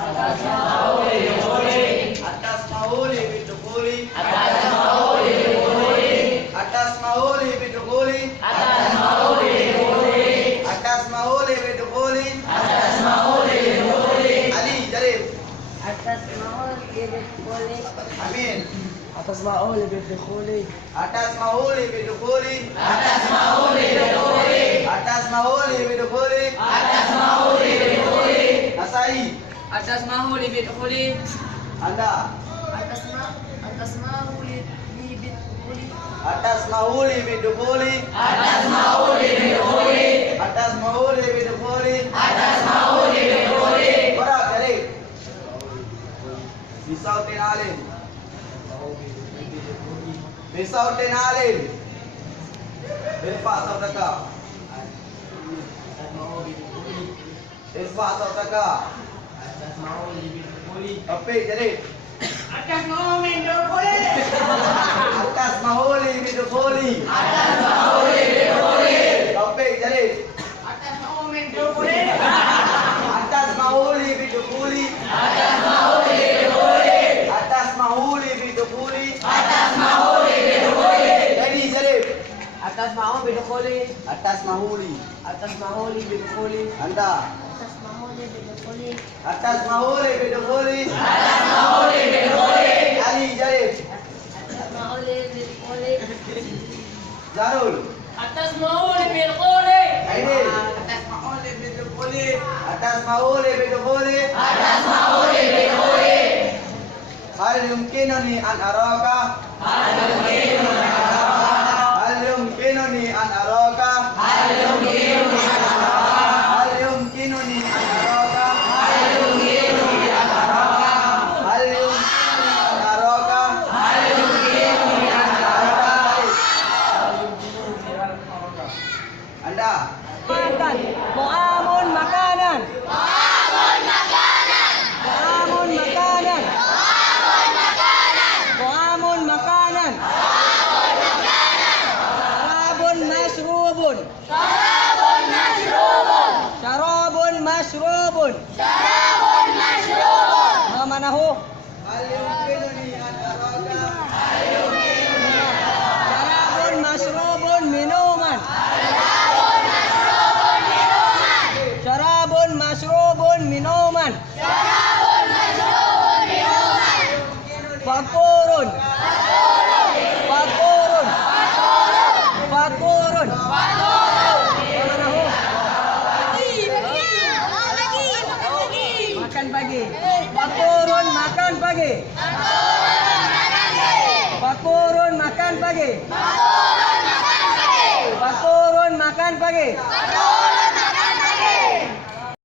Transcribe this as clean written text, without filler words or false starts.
Atas mahuli bidukuli. Atas mahuli bidukuli. Atas mahuli bidukuli. Atas mahuli bidukuli. Atas mahuli bidukuli. Atas mahuli bidukuli. Atas mahuli bidukuli. Ali, Jalil. Atas mahuli bidukuli. Amin. Atas mahuli bidukuli. Atas mahuli bidukuli. Atas mahuli bidukuli. Atas mahuli bidukuli. Atas mahuli bidukuli. Asai. Atas mahuli bidukuli. Anda. Atas mahuli bidukuli. Atas mahuli bidukuli. Atas mahuli bidukuli. Atas mahuli bidukuli. Atas mahuli bidukuli. Berat, Jalil. Bisautin alim. Bisautin alim. Irfa saudaka. Irfa saudaka. Apa jadi? Atas mahuli bidukuli. Atas mahuli bidukuli. Atas mahuli bidukuli. Apa jadi? Atas mahuli bidukuli. Atas mahuli bidukuli. Atas mahuli bidukuli. Atas mahuli bidukuli. Atas mahuli bidukuli. Jadi. Atas mahuli bidukuli. Atas mahuli. Atas mahuli bidukuli. Anda. Atas mahuli bidukuli. Atas mahuli bidukuli. Atas mahuli bidukuli. Ali, Jalil. Atas mahuli bidukuli. Zarul. Atas mahuli bidukuli. Aidil. Atas mahuli bidukuli. Atas mahuli bidukuli. Atas mahuli bidukuli. Hal yumkinuni an araka. Hal yumkinuni an araka. Hal yumkinuni an araka. Hal yumkinuni an araka. Hal yumkinuni an araka. Hal yumkinuni an araka. Hal yumkinuni an araka. Hal yumkinuni an araka. Anda. Makan. Muamun makanan. Bangun makanan. Muamun makanan. Bangun makanan. Muamun makanan. Bangun makanan. Syarabun masrubun. Syarabun mashrubun. Syarabun masrubun. Syarabun mashrubun. Mamanahu. Hal yumkinuni an araka. Syarabun masrubun minuman. Syarabun mashrubun minuman. Syarabun masrubun minuman. Syarabun mashrubun minuman. Fakurun. Fakurun. Fakurun. Mamanahu. Makan pagi. Fakurun makan pagi. Fakurun makan pagi. Fakurun makan pagi.